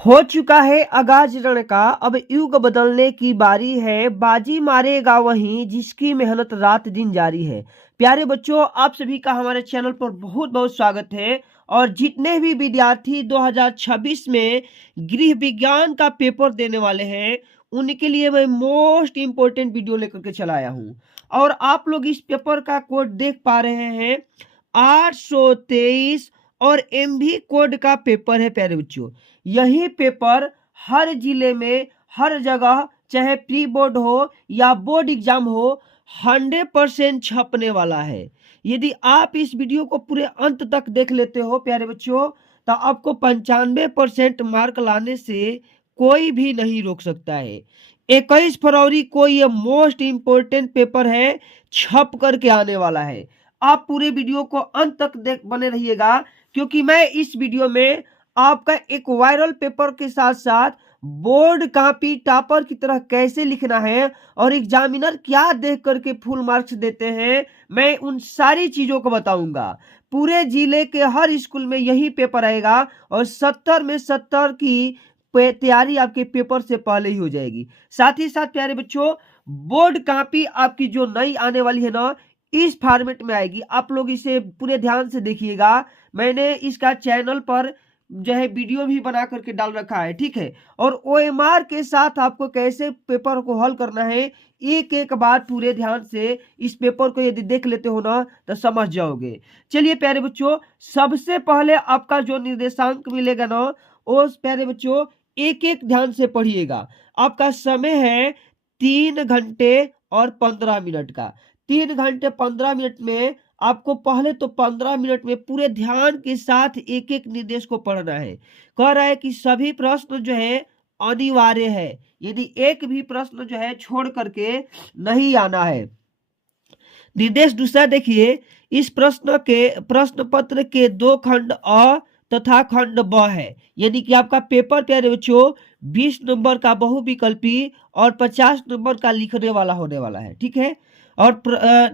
हो चुका है आगाज रण का, अब युग बदलने की बारी है। बाजी मारेगा वही जिसकी मेहनत रात दिन जारी है। प्यारे बच्चों, आप सभी का हमारे चैनल पर बहुत बहुत स्वागत है। और जितने भी विद्यार्थी 2026 में गृह विज्ञान का पेपर देने वाले हैं, उनके लिए मैं मोस्ट इंपोर्टेंट वीडियो लेकर के चला आया हूँ। और आप लोग इस पेपर का कोड देख पा रहे हैं, 823 और MV कोड का पेपर है। प्यारे बच्चों, यही पेपर हर जिले में, हर जगह, चाहे प्री बोर्ड हो या बोर्ड एग्जाम हो, 100% छपने वाला है। यदि आप इस वीडियो को पूरे अंत तक देख लेते हो प्यारे बच्चों, तो आपको 95% मार्क लाने से कोई भी नहीं रोक सकता है। 21 फरवरी को यह मोस्ट इंपोर्टेंट पेपर है, छप करके आने वाला है। आप पूरे वीडियो को अंत तक देख बने रहिएगा, क्योंकि मैं इस वीडियो में आपका एक वायरल पेपर के साथ साथ बोर्ड कॉपी टॉपर की तरह कैसे लिखना है और एग्जामिनर क्या देख करके फुल मार्क्स देते हैं, मैं उन सारी चीजों को बताऊंगा। पूरे जिले के हर स्कूल में यही पेपर आएगा और 70 में 70 की तैयारी आपके पेपर से पहले ही हो जाएगी। साथ ही साथ प्यारे बच्चों, बोर्ड कॉपी आपकी जो नई आने वाली है ना, इस फॉर्मेट में आएगी। आप लोग इसे पूरे ध्यान से देखिएगा। मैंने इसका चैनल पर जो है वीडियो भी बना करके डाल रखा है, ठीक है। और OMR के साथ आपको कैसे पेपर को हल करना है, एक एक बात पूरे ध्यान से इस पेपर को यदि देख लेते हो ना, तो समझ जाओगे। चलिए प्यारे बच्चों, सबसे पहले आपका जो निर्देशांक मिलेगा ना, उस प्यारे बच्चों एक एक ध्यान से पढ़िएगा। आपका समय है 3 घंटे और 15 मिनट का। 3 घंटे 15 मिनट में आपको पहले तो 15 मिनट में पूरे ध्यान के साथ एक एक निर्देश को पढ़ना है। कह रहा है कि सभी प्रश्न जो है अनिवार्य है, यदि एक भी प्रश्न जो है छोड़ करके नहीं आना है। निर्देश दूसरा देखिए, इस प्रश्न पत्र के 2 खंड अ तथा खंड ब है। यानी कि आपका पेपर प्यारे बच्चों 20 नंबर का बहुविकल्पी और 50 नंबर का लिखने वाला होने वाला है, ठीक है। और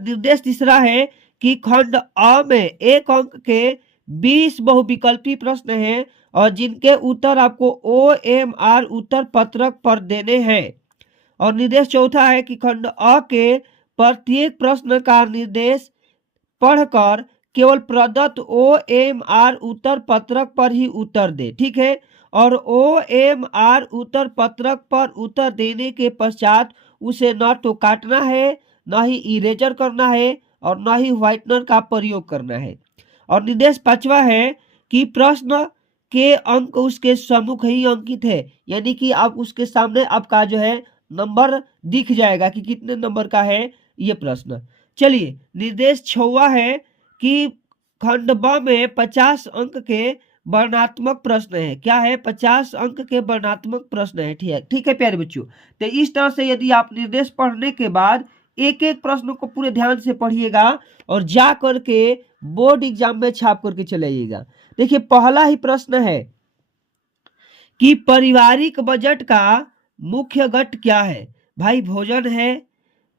निर्देश तीसरा है कि खंड अ में 1 अंक के 20 बहुविकल्पी प्रश्न हैं और जिनके उत्तर आपको OMR उत्तर पत्रक पर देने हैं। और निर्देश चौथा है कि खंड अ के प्रत्येक प्रश्न का निर्देश पढ़कर केवल प्रदत्त OMR उत्तर पत्रक पर ही उत्तर दे, ठीक है। और OMR उत्तर पत्रक पर उत्तर देने के पश्चात उसे न तो काटना है, न ही इरेजर करना है और न ही व्हाइटनर का प्रयोग करना है। और निर्देश पांचवा है कि प्रश्न के अंक उसके सम्मुख ही अंकित है, यानी कि आप उसके सामने आपका जो है नंबर दिख जाएगा कि कितने नंबर का है ये प्रश्न। चलिए, निर्देश छवा है कि खंड ब में 50 अंक के वर्णात्मक प्रश्न है। क्या है? 50 अंक के वर्णात्मक प्रश्न है, ठीक है प्यारे बच्चों। तो इस तरह से यदि आप निर्देश पढ़ने के बाद एक एक प्रश्न को पूरे ध्यान से पढ़िएगा और जा करके बोर्ड एग्जाम में छाप करके चले आइएगा। देखिए, पहला ही प्रश्न है कि पारिवारिक बजट का मुख्य घटक क्या है? भाई, भोजन है,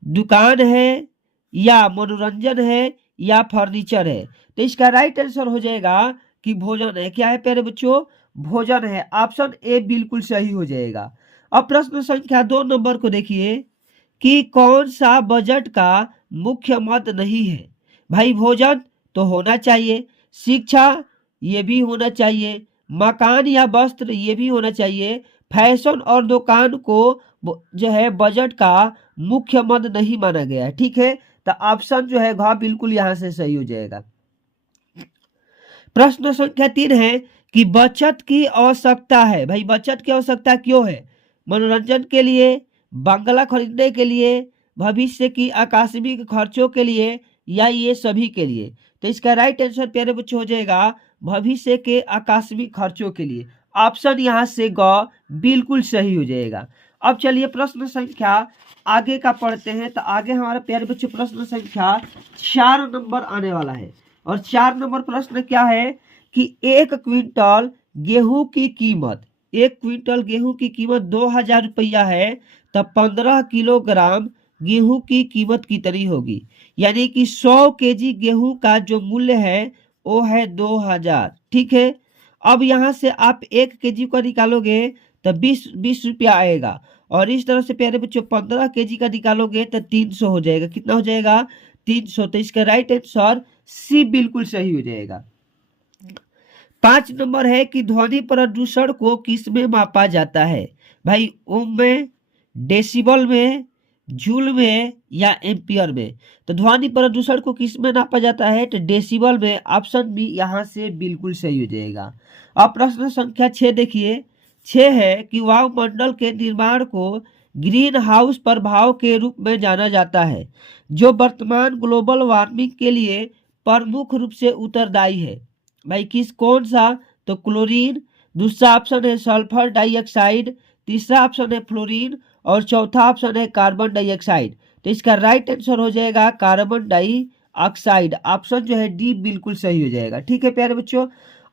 दुकान है, या मनोरंजन है, या फर्नीचर है? तो इसका राइट आंसर हो जाएगा कि भोजन है। क्या है प्यारे बच्चों? भोजन है। ऑप्शन ए बिल्कुल सही हो जाएगा। अब प्रश्न संख्या 2 नंबर को देखिए कि कौन सा बजट का मुख्य मद नहीं है? भाई, भोजन तो होना चाहिए, शिक्षा ये भी होना चाहिए, मकान या वस्त्र ये भी होना चाहिए, फैशन और दुकान को जो है बजट का मुख्य मद नहीं माना गया है, ठीक है। तो ऑप्शन जो है घ बिल्कुल यहां से सही हो जाएगा। प्रश्न संख्या 3 है कि बचत की आवश्यकता है। भाई, बचत की आवश्यकता क्यों है? मनोरंजन के लिए, बंगला खरीदने के लिए, भविष्य की आकस्मिक खर्चों के लिए, या ये सभी के लिए? तो इसका राइट आंसर प्यारे बच्चों हो जाएगा भविष्य के आकस्मिक खर्चों के लिए। ऑप्शन यहाँ से ग बिल्कुल सही हो जाएगा। अब चलिए प्रश्न संख्या आगे का पढ़ते हैं। तो आगे हमारे प्यारे बच्चों प्रश्न संख्या 4 नंबर आने वाला है। और 4 नंबर प्रश्न क्या है कि 1 क्विंटल गेहूं की कीमत, 1 क्विंटल गेहूं की कीमत 2000 रुपया है, तब 15 किलोग्राम गेहूं की कीमत कितनी होगी? यानी कि 100 केजी गेहूं का जो मूल्य है वो है 2000, ठीक है। अब यहाँ से आप 1 kg का निकालोगे तो 20 रुपया आएगा, और इस तरह से प्यारे बच्चों 15 kg का निकालोगे तो 300 हो जाएगा। कितना हो जाएगा? 300। तो इसका राइट आंसर सी बिल्कुल सही हो जाएगा। 5 नंबर है कि ध्वनि प्रदूषण को किस में मापा जाता है? भाई ओम में, डेसिबल में, जूल में या एम्पियर में? तो ध्वनि प्रदूषण को किस में नापा जाता है? तो डेसिबल में। ऑप्शन बी यहाँ से बिल्कुल सही हो जाएगा। अब प्रश्न संख्या 6 देखिए। 6 है कि वायुमंडल के निर्माण को ग्रीन हाउस प्रभाव के रूप में जाना जाता है, जो वर्तमान ग्लोबल वार्मिंग के लिए प्रमुख रूप से उत्तरदायी है। भाई कौन सा? तो क्लोरीन, दूसरा ऑप्शन है सल्फर डाइऑक्साइड, तीसरा ऑप्शन है फ्लोरीन, और चौथा ऑप्शन है कार्बन डाइऑक्साइड। तो इसका राइट आंसर हो जाएगा कार्बन डाइऑक्साइड। ऑप्शन जो है डी बिल्कुल सही हो जाएगा। ठीक है प्यारे बच्चों,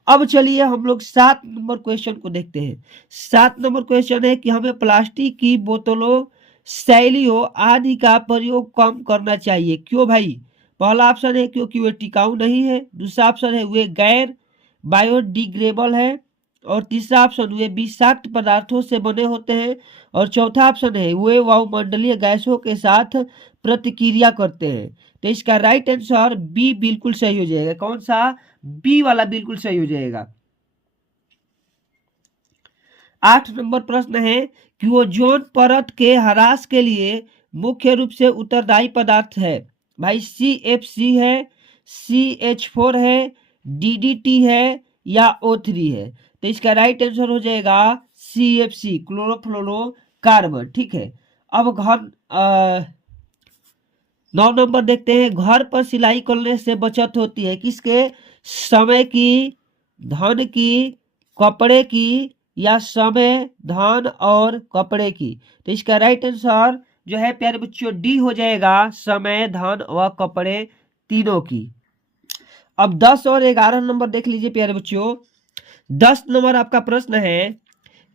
अब चलिए हम लोग 7 नंबर क्वेश्चन को देखते हैं। 7 नंबर क्वेश्चन है कि हमें प्लास्टिक की बोतलों, शैलियों आदि का प्रयोग कम करना चाहिए। क्यों भाई? पहला ऑप्शन है क्योंकि वे टिकाऊ नहीं है, दूसरा ऑप्शन है वे गैर बायोडिग्रेडेबल है, और तीसरा ऑप्शन वे विषाक्त पदार्थों से बने होते हैं, और चौथा ऑप्शन है वे वायुमंडलीय गैसों के साथ प्रतिक्रिया करते हैं। तो इसका राइट आंसर बी बिल्कुल सही हो जाएगा। कौन सा? बी वाला बिल्कुल सही हो जाएगा। 8 नंबर प्रश्न है कि ओजोन परत के ह्रास के लिए मुख्य रूप से उत्तरदायी पदार्थ है। भाई CFC है, CH4 है, DDT है या O3 है? तो इसका राइट आंसर हो जाएगा CFC, क्लोरोफ्लोरोकार्बन। ठीक है। अब 9 नंबर देखते हैं। घर पर सिलाई करने से बचत होती है किसके? समय की, धन की, कपड़े की, या समय, धन और कपड़े की? तो इसका राइट आंसर जो है प्यारे बच्चों डी हो जाएगा, समय, धन व कपड़े तीनों की। अब 10 और 11 नंबर देख लीजिए प्यारे बच्चों। 10 नंबर आपका प्रश्न है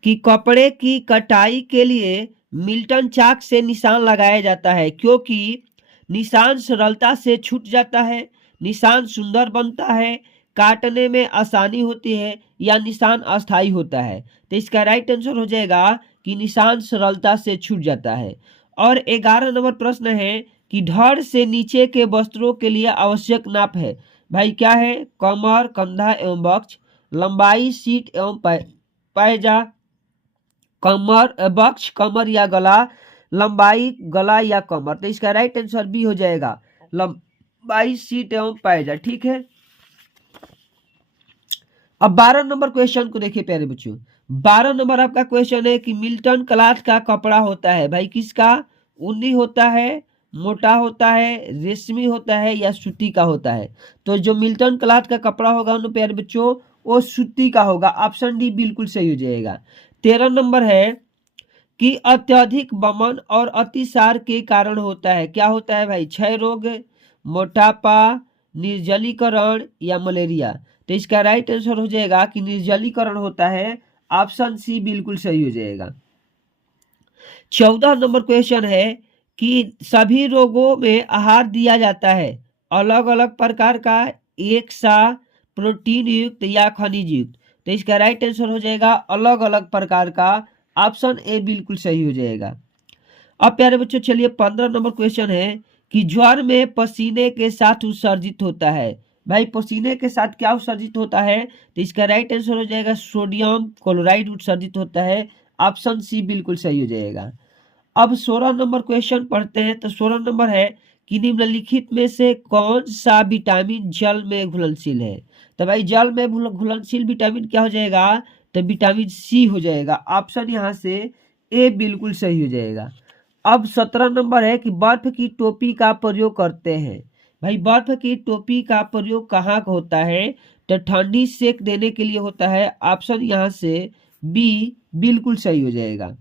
कि कपड़े की कटाई के लिए मिल्टन चाक से निशान लगाया जाता है क्योंकि निशान सरलता से छूट जाता है, निशान सुंदर बनता है, काटने में आसानी होती है, या निशान अस्थायी होता है? तो इसका राइट आंसर हो जाएगा कि निशान सरलता से छूट जाता है। और 11 नंबर प्रश्न है कि धड़ से नीचे के वस्त्रों के लिए आवश्यक नाप है। भाई क्या है? कमर, कंधा एवं वक्ष, लंबाई, सीट एवं पैजा, कमर, वक्ष, कमर या गला, लंबाई, गला या कमर? तो इसका राइट आंसर बी हो जाएगा, लंबाई, सीट एवं पैजा। ठीक है। अब 12 नंबर क्वेश्चन को देखिए प्यारे बच्चों। 12 नंबर आपका क्वेश्चन है कि मिल्टन क्लॉथ का कपड़ा होता है भाई किसका? ऊनी होता है, मोटा होता है, रेशमी होता है, या सूती का होता है? तो जो मिल्टन क्लॉथ का कपड़ा होगा ना प्यारे बच्चों वो सूती का होगा। ऑप्शन डी बिल्कुल सही हो जाएगा। 13 नंबर है कि अत्यधिक वमन और अतिसार के कारण होता है। क्या होता है भाई? क्षय रोग, मोटापा, निर्जलीकरण या मलेरिया? तो इसका राइट आंसर हो जाएगा कि निर्जलीकरण होता है। ऑप्शन सी बिल्कुल सही हो जाएगा। 14 नंबर क्वेश्चन है कि सभी रोगों में आहार दिया जाता है अलग अलग प्रकार का, एक सा, प्रोटीन युक्त या खनिज युक्त? तो इसका राइट आंसर हो जाएगा अलग अलग प्रकार का। ऑप्शन ए बिल्कुल सही हो जाएगा। अब प्यारे बच्चों चलिए 15 नंबर क्वेश्चन है कि ज्वर में पसीने के साथ उत्सर्जित होता है। भाई पसीने के साथ क्या उत्सर्जित होता है? तो इसका राइट आंसर हो जाएगा सोडियम क्लोराइड उत्सर्जित होता है। ऑप्शन सी बिल्कुल सही हो जाएगा। अब 16 नंबर क्वेश्चन पढ़ते हैं। तो 16 नंबर है कि निम्नलिखित में से कौन सा विटामिन जल में घुलनशील है? तो भाई जल में घुलनशील विटामिन क्या हो जाएगा? तो विटामिन सी हो जाएगा। ऑप्शन यहाँ से ए बिल्कुल सही हो जाएगा। अब 17 नंबर है कि बर्फ की टोपी का प्रयोग करते हैं। भाई बर्फ की टोपी का प्रयोग कहाँ होता है? तो ठंडी सेक देने के लिए होता है। ऑप्शन यहाँ से बी बिल्कुल सही हो जाएगा।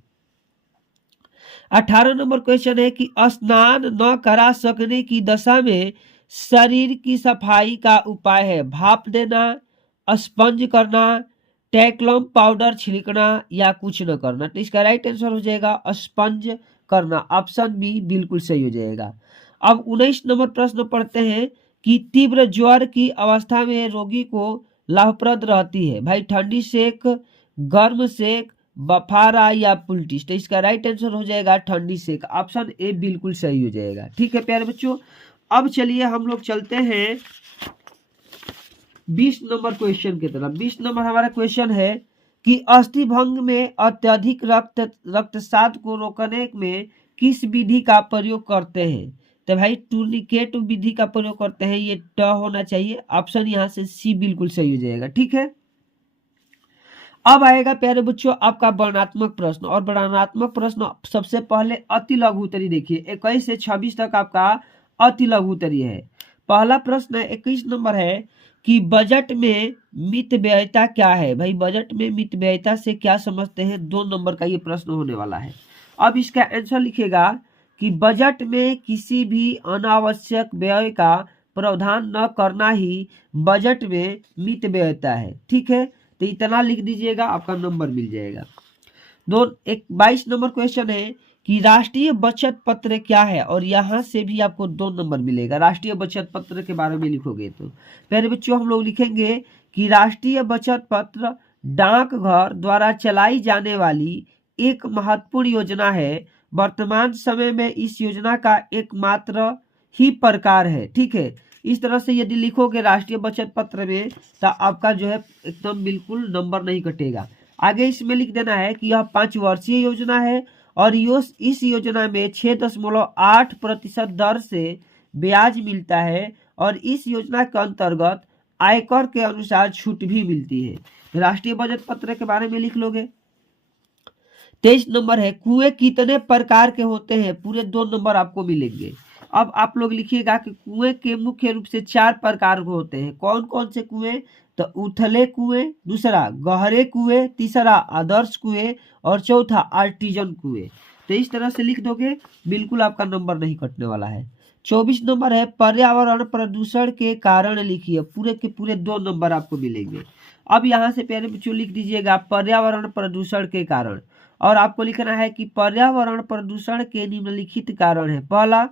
18 नंबर क्वेश्चन है कि स्नान न करा सकने की दशा में शरीर की सफाई का उपाय है। भाप देना, स्पंज करना, टैक्लम पाउडर छिड़कना, या कुछ न करना? तो इसका राइट आंसर हो जाएगा स्पंज करना। ऑप्शन बी बिल्कुल सही हो जाएगा। अब 19 नंबर प्रश्न पढ़ते हैं कि तीव्र ज्वर की अवस्था में रोगी को लाभप्रद रहती है? भाई ठंडी सेक, गर्म सेक, बफारा या पुलटिस? तो इसका राइट आंसर हो जाएगा ठंडी सेक। ऑप्शन ए बिल्कुल सही हो जाएगा। ठीक है प्यारे बच्चों, अब चलिए हम लोग चलते हैं 20 नंबर क्वेश्चन की तरफ। 20 नंबर हमारा क्वेश्चन है कि अस्थिभंग में अत्यधिक रक्तस्राव को रोकने में किस विधि का प्रयोग करते हैं? तो भाई टूर्निकेट विधि का प्रयोग करते हैं। ये ट होना चाहिए। ऑप्शन यहाँ से सी बिल्कुल सही हो जाएगा। ठीक है, अब आएगा प्यारे बच्चों आपका वर्णनात्मक प्रश्न। और वर्णनात्मक प्रश्न सबसे पहले अति लघु उत्तरीय देखिए, 21 से 26 तक आपका अति लघु उत्तरीय है। पहला प्रश्न 21 नंबर है कि बजट में मितव्ययिता क्या है? भाई बजट में मितव्ययिता से क्या समझते हैं? 2 नंबर का ये प्रश्न होने वाला है। अब इसका आंसर लिखेगा कि बजट में किसी भी अनावश्यक व्यय का प्रावधान न करना ही बजट में मितव्ययिता है। ठीक है, तो इतना लिख दीजिएगा, आपका नंबर मिल जाएगा। 22 नंबर क्वेश्चन है कि राष्ट्रीय बचत पत्र क्या है? और यहाँ से भी आपको 2 नंबर मिलेगा। राष्ट्रीय बचत पत्र के बारे में लिखोगे तो पहले बच्चों हम लोग लिखेंगे कि राष्ट्रीय बचत पत्र डाकघर द्वारा चलाई जाने वाली एक महत्वपूर्ण योजना है। वर्तमान समय में इस योजना का एकमात्र ही प्रकार है। ठीक है, इस तरह से यदि लिखोगे राष्ट्रीय बचत पत्र में तो आपका जो है एकदम बिल्कुल नंबर नहीं कटेगा। आगे इसमें लिख देना है कि यह 5 वर्षीय योजना है और इस योजना में 6.8% दर से ब्याज मिलता है और इस योजना के अंतर्गत आयकर के अनुसार छूट भी मिलती है। राष्ट्रीय बचत पत्र के बारे में लिख लोगे। 23 नंबर है कुएं कितने प्रकार के होते हैं? पूरे 2 नंबर आपको मिलेंगे। अब आप लोग लिखिएगा कि कुएं के मुख्य रूप से 4 प्रकार के होते हैं। कौन कौन से कुएं? तो उथले कुएं, दूसरा गहरे कुएं, तीसरा आदर्श कुएं और चौथा आर्टिजन कुएं। तो इस तरह से लिख दोगे, बिल्कुल आपका नंबर नहीं कटने वाला है। 24 नंबर है पर्यावरण प्रदूषण के कारण लिखिए। पूरे के पूरे 2 नंबर आपको मिलेंगे। अब यहाँ से प्यारे बच्चों लिख दीजिएगा पर्यावरण प्रदूषण के कारण, और आपको लिखना है कि पर्यावरण प्रदूषण के निम्नलिखित कारण है। पहला,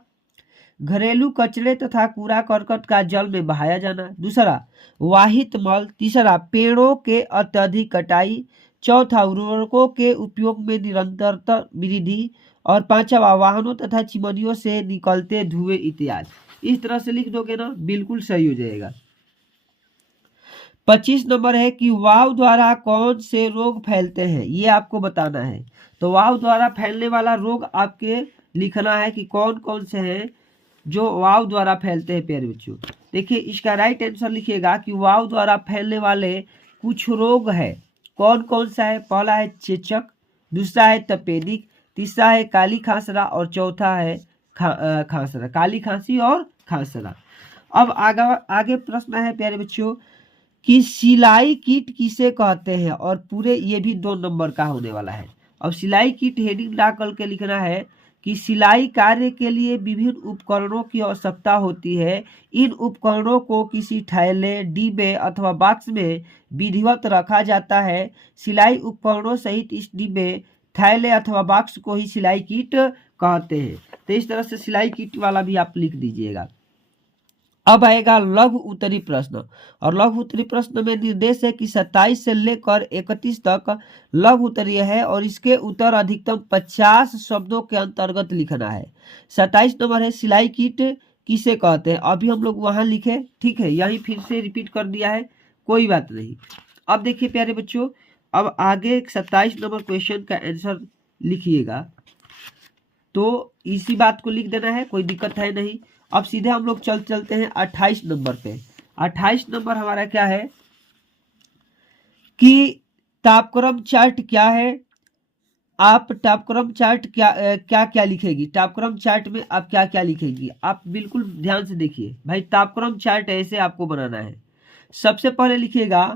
घरेलू कचरे तथा कूड़ा करकट का जल में बहाया जाना, दूसरा वाहित मल, तीसरा पेड़ों के अत्यधिक कटाई, चौथा उर्वरकों के उपयोग में निरंतर वृद्धि और पांचवा वाहनों तथा चिमनियों से निकलते धुएं इत्यादि। इस तरह से लिख दोगे ना, बिल्कुल सही हो जाएगा। 25 नंबर है कि वायु द्वारा कौन से रोग फैलते हैं? ये आपको बताना है। तो वायु द्वारा फैलने वाला रोग आपके लिखना है कि कौन कौन से हैं जो वायु द्वारा फैलते हैं। प्यारे बच्चों देखिए, इसका राइट आंसर लिखिएगा कि वायु द्वारा फैलने वाले कुछ रोग है। कौन कौन सा है? पहला है चेचक, दूसरा है तपेदिक, तीसरा है काली खांसरा और चौथा है खांसरा, काली खांसी और खांसरा। अब आगे प्रश्न है प्यारे बच्चों कि सिलाई कीट किसे कहते हैं? और पूरे ये भी 2 नंबर का होने वाला है। अब सिलाई कीट हेडिंग डाल करके लिखना है कि सिलाई कार्य के लिए विभिन्न उपकरणों की आवश्यकता होती है। इन उपकरणों को किसी थैले, डिब्बे अथवा बॉक्स में विधिवत रखा जाता है। सिलाई उपकरणों सहित इस डिब्बे, थैले अथवा बॉक्स को ही सिलाई किट कहते हैं। तो इस तरह से सिलाई किट वाला भी आप लिख दीजिएगा। अब आएगा लघु उत्तरीय प्रश्न, और लघु उत्तरीय प्रश्न में निर्देश है कि 27 से लेकर 31 तक लघु उत्तरीय है और इसके उत्तर अधिकतम 50 शब्दों के अंतर्गत लिखना है। 27 नंबर है सिलाई किट किसे कहते हैं? अभी हम लोग वहां लिखे, ठीक है, यही फिर से रिपीट कर दिया है, कोई बात नहीं। अब देखिए प्यारे बच्चों, अब आगे 27 नंबर क्वेश्चन का आंसर लिखिएगा। तो इसी बात को लिख देना है, कोई दिक्कत है नहीं। अब सीधे हम लोग चलते हैं 28 नंबर पे। 28 नंबर हमारा क्या है कि तापक्रम चार्ट क्या है? आप तापक्रम चार्ट क्या लिखेगी? तापक्रम चार्ट में आप क्या क्या लिखेगी? आप बिल्कुल ध्यान से देखिए भाई, तापक्रम चार्ट ऐसे आपको बनाना है। सबसे पहले लिखिएगा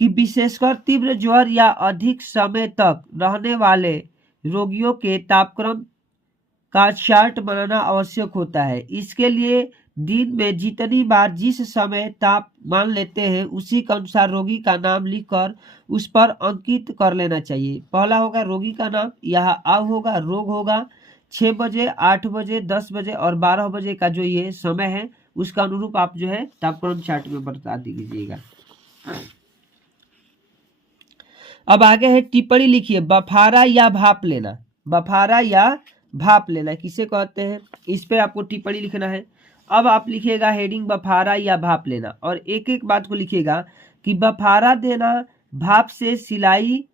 कि विशेषकर तीव्र ज्वर या अधिक समय तक रहने वाले रोगियों के तापक्रम का चार्ट बनाना आवश्यक होता है। इसके लिए दिन में जितनी बार जिस समय ताप मान लेते हैं उसी के अनुसार रोगी का नाम लिखकर उस पर अंकित कर लेना चाहिए। पहला होगा रोगी का नाम, यहाँ आव होगा, रोग होगा, 6 बजे, 8 बजे, 10 बजे और 12 बजे का जो ये समय है उसका अनुरूप आप जो है तापक्रम चार्ट में बता दीजिएगा। अब आगे है टिप्पणी लिखिए, बफारा या भाप लेना। बफारा या भाप लेना किसे कहते हैं, इस पे आपको टिप्पणी लिखना है। अब आप लिखिएगा हेडिंग बफारा या भाप लेना, और एक एक बात को लिखिएगा कि बफारा देना भाप से सिकाई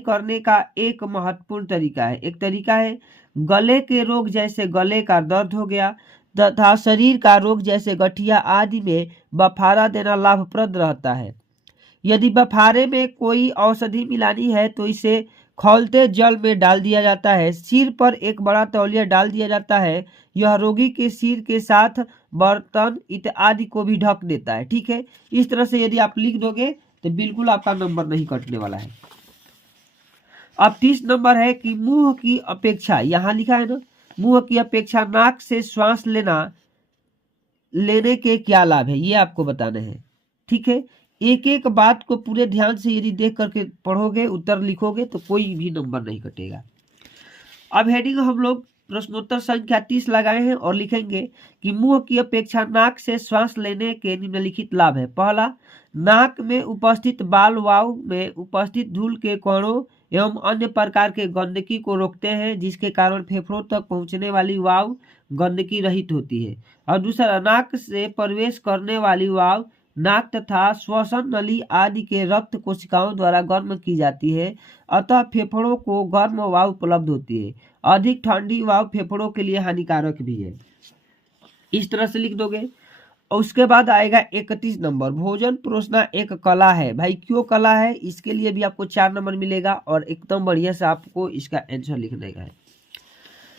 करने का एक महत्वपूर्ण तरीका है। एक तरीका है गले के रोग जैसे गले का दर्द हो गया तथा शरीर का रोग जैसे गठिया आदि में बफारा देना लाभप्रद रहता है। यदि बफारे में कोई औषधि मिलानी है तो इसे खौलते जल में डाल दिया जाता है। सिर पर एक बड़ा तौलिया डाल दिया जाता है। यह रोगी के सिर के साथ बर्तन इत्यादि को भी ढक देता है। ठीक है, इस तरह से यदि आप लिख दोगे तो बिल्कुल आपका नंबर नहीं कटने वाला है। अब 30 नंबर है कि मुंह की अपेक्षा, यहाँ लिखा है ना, मुंह की अपेक्षा नाक से श्वास लेने के क्या लाभ है, ये आपको बताना है। ठीक है, एक एक बात को पूरे ध्यान से यदि देख करके पढ़ोगे, उत्तर लिखोगे तो कोई भी नंबर नहीं कटेगा। अब हेडिंग हम लोग प्रश्नोत्तर संख्या 30 लगाए हैं और लिखेंगे कि मुंह की अपेक्षा नाक से श्वास लेने के निम्नलिखित लाभ है। पहला, नाक में उपस्थित बाल वायु में उपस्थित धूल के कणों एवं अन्य प्रकार के गंदगी को रोकते हैं, जिसके कारण फेफड़ों तक पहुंचने वाली वायु गंदगी रहित होती है। और दूसरा, नाक से प्रवेश करने वाली वायु नाक तथा श्वसन नली आदि के रक्त कोशिकाओं द्वारा गर्म की जाती है, अतः फेफड़ों को गर्म वायु उपलब्ध होती है। अधिक ठंडी वायु फेफड़ों के लिए हानिकारक भी है। इस तरह से लिख दोगे। और उसके बाद आएगा 31 नंबर, भोजन परोसना एक कला है। भाई क्यों कला है, इसके लिए भी आपको 4 नंबर मिलेगा और एकदम बढ़िया से आपको इसका आंसर लिखने का है।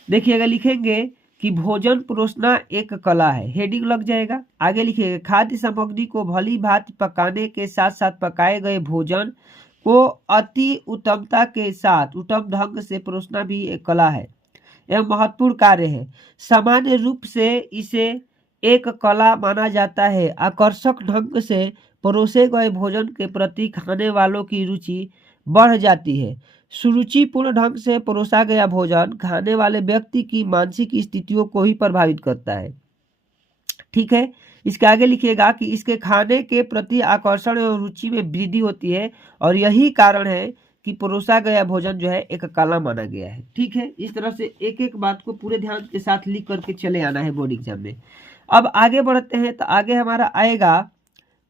देखिएगा, लिखेंगे कि भोजन परोसना एक कला है, हेडिंग लग जाएगा। आगे लिखिएगा, खाद्य सामग्री को भली भांति पकाने के साथ साथ पकाए गए भोजन को अति उत्तमता के साथ उत्तम ढंग से परोसना भी एक कला है, यह महत्वपूर्ण कार्य है। सामान्य रूप से इसे एक कला माना जाता है। आकर्षक ढंग से परोसे गए भोजन के प्रति खाने वालों की रुचि बढ़ जाती है। सुरुचिपूर्ण ढंग से परोसा गया भोजन खाने वाले व्यक्ति की मानसिक स्थितियों को ही प्रभावित करता है। ठीक है, इसके आगे लिखिएगा कि इसके खाने के प्रति आकर्षण एवं रुचि में वृद्धि होती है और यही कारण है कि परोसा गया भोजन जो है एक कला माना गया है। ठीक है, इस तरह से एक एक बात को पूरे ध्यान के साथ लिख करके चले आना है बोर्ड एग्जाम में। अब आगे बढ़ते हैं, तो आगे हमारा आएगा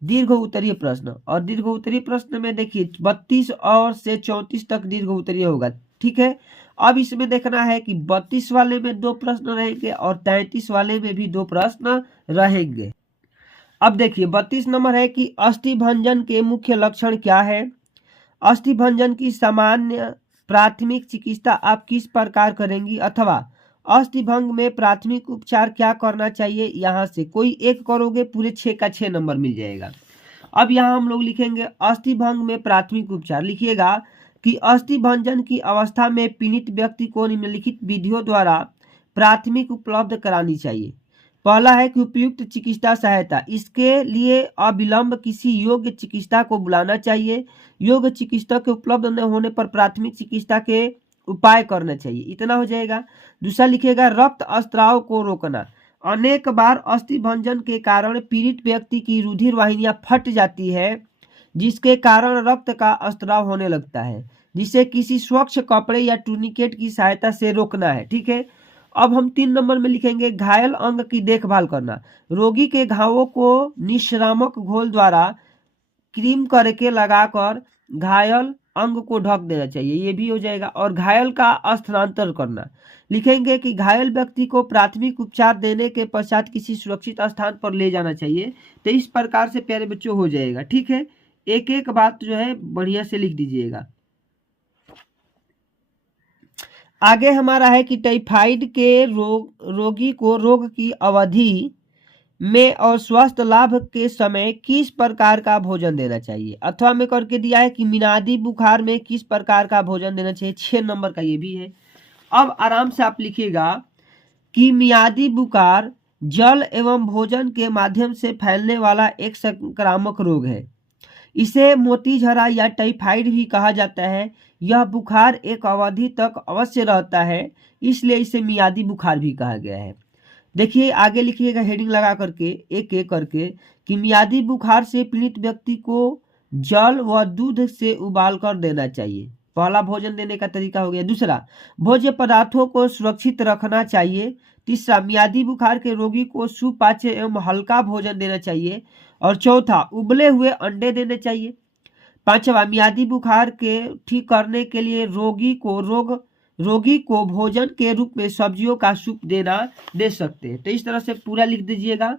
दीर्घ उत्तरीय प्रश्न। और दीर्घ उत्तरीय प्रश्न में देखिए 32 और से 34 तक दीर्घ उत्तरीय होगा। ठीक है, अब इसमें देखना है कि 32 वाले में 2 प्रश्न रहेंगे और 33 वाले में भी 2 प्रश्न रहेंगे। अब देखिए 32 नंबर है कि अस्थिभंजन के मुख्य लक्षण क्या है। अस्थिभंजन की सामान्य प्राथमिक चिकित्सा आप किस प्रकार करेंगी, अथवा अस्थिभंग में प्राथमिक उपचार क्या करना चाहिए। यहाँ से कोई एक करोगे पूरे 6 का 6 नंबर मिल जाएगा। अब यहाँ हम लोग लिखेंगे अस्थिभंग में प्राथमिक उपचार। लिखिएगा कि अस्थिभंजन की अवस्था में पीड़ित व्यक्ति को निम्नलिखित विधियों द्वारा प्राथमिक उपलब्ध करानी चाहिए। पहला है कि उपयुक्त चिकित्सा सहायता, इसके लिए अविलंब किसी योग्य चिकित्सा को बुलाना चाहिए। योग्य चिकित्सा के उपलब्ध न होने पर प्राथमिक चिकित्सा के उपाय करना चाहिए, इतना हो जाएगा। दूसरा लिखिएगा रक्त स्त्राव को रोकना। अनेक बार अस्थिभंजन के कारण पीड़ित व्यक्ति की रुधिर वाहिनियां फट जाती है, जिसके कारण रक्त का स्त्राव होने लगता है, जिसे किसी स्वच्छ कपड़े या टूर्निकेट की सहायता से रोकना है। ठीक है, अब हम 3 नंबर में लिखेंगे घायल अंग की देखभाल करना। रोगी के घावों को निश्रामक घोल द्वारा क्रीम करके लगाकर घायल अंग को ढक देना चाहिए, ये भी हो जाएगा। और घायल का स्थानांतरण करना। लिखेंगे कि घायल व्यक्ति को प्राथमिक उपचार देने के पश्चात किसी सुरक्षित स्थान पर ले जाना चाहिए। तो इस प्रकार से प्यारे बच्चों हो जाएगा। ठीक है, एक एक बात जो है बढ़िया से लिख दीजिएगा। आगे हमारा है कि टाइफाइड के रोगी को रोग की अवधि में और स्वास्थ्य लाभ के समय किस प्रकार का भोजन देना चाहिए। अथवा में करके दिया है कि मियादी बुखार में किस प्रकार का भोजन देना चाहिए, 6 नंबर का ये भी है। अब आराम से आप लिखिएगा कि मियादी बुखार जल एवं भोजन के माध्यम से फैलने वाला एक संक्रामक रोग है। इसे मोतीझरा या टाइफाइड भी कहा जाता है। यह बुखार एक अवधि तक अवश्य रहता है, इसलिए इसे मियादी बुखार भी कहा गया है। देखिए आगे लिखिएगा हेडिंग लगा करके एक एक करके कि मियादी बुखार से पीड़ित व्यक्ति को जल व दूध से उबाल कर देना चाहिए। पहला भोजन देने का तरीका हो गया। दूसरा, भोज्य पदार्थों को सुरक्षित रखना चाहिए। तीसरा, मियादी बुखार के रोगी को सुपाच्य एवं हल्का भोजन देना चाहिए। और चौथा, उबले हुए अंडे देने चाहिए। पांचवा, मियादी बुखार के ठीक करने के लिए रोगी को भोजन के रूप में सब्जियों का सूप दे सकते हैं। तो इस तरह से पूरा लिख दीजिएगा।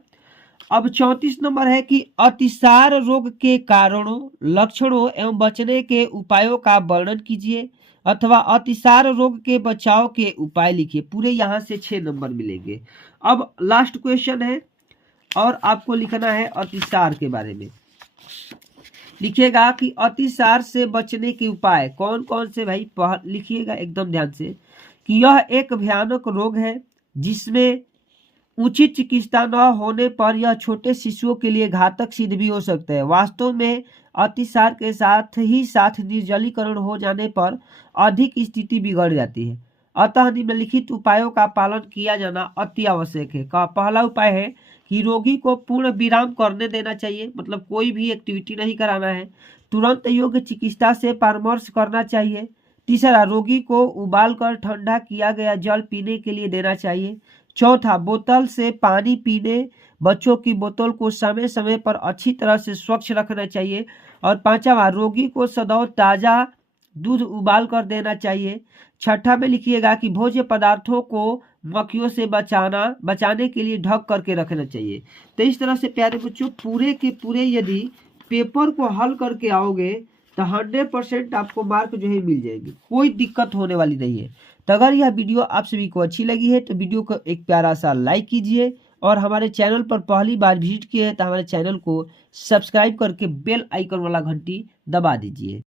अब 34 नंबर है कि अतिसार रोग के कारणों, लक्षणों एवं बचने के उपायों का वर्णन कीजिए, अथवा अतिसार रोग के बचाव के उपाय लिखिए। पूरे यहाँ से 6 नंबर मिलेंगे। अब लास्ट क्वेश्चन है और आपको लिखना है अतिसार के बारे में। लिखिएगा कि अतिसार से बचने के उपाय कौन कौन से भाई लिखिएगा एकदम ध्यान से कि यह एक भयानक रोग है जिसमें उचित चिकित्सा न होने पर यह छोटे शिशुओं के लिए घातक सिद्ध भी हो सकता है। वास्तव में अतिसार के साथ ही साथ निर्जलीकरण हो जाने पर अधिक स्थिति बिगड़ जाती है। अतः निम्नलिखित उपायों का पालन किया जाना अति आवश्यक है। पहला उपाय है कि रोगी को पूर्ण विराम करने देना चाहिए, मतलब कोई भी एक्टिविटी नहीं कराना है। तुरंत योग्य चिकित्सा से परामर्श करना चाहिए। तीसरा, रोगी को उबाल कर ठंडा किया गया जल पीने के लिए देना चाहिए। चौथा, बोतल से पानी पीने, बच्चों की बोतल को समय समय पर अच्छी तरह से स्वच्छ रखना चाहिए। और पांचवा, रोगी को सदैव ताज़ा दूध उबाल कर देना चाहिए। छठा में लिखिएगा कि भोज्य पदार्थों को मक्खियों से बचाने के लिए ढक करके रखना चाहिए। तो इस तरह से प्यारे बच्चों पूरे के पूरे यदि पेपर को हल करके आओगे तो 100% आपको मार्क जो है मिल जाएंगे, कोई दिक्कत होने वाली नहीं है। तो अगर यह वीडियो आप सभी को अच्छी लगी है तो वीडियो को एक प्यारा सा लाइक कीजिए, और हमारे चैनल पर पहली बार विजिट किए हैं तो हमारे चैनल को सब्सक्राइब करके बेल आइकन वाला घंटी दबा दीजिए।